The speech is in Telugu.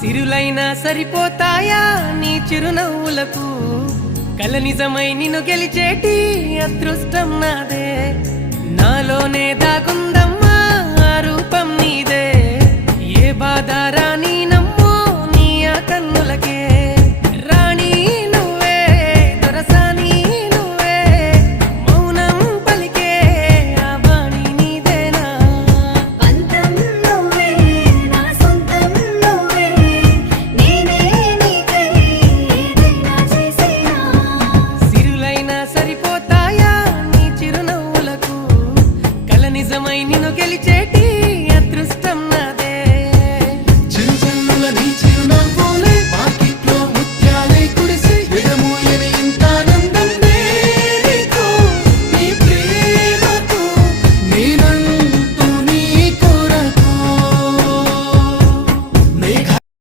సిరులైనా సరిపోతాయా నీ చిరునవ్వులకు కల నిజమై నిన్ను గెలిచేటి అదృష్టం నాదే నాలోనే దాగుందమ్మా ఆ రూపం నీదే ఏ బాధ రాని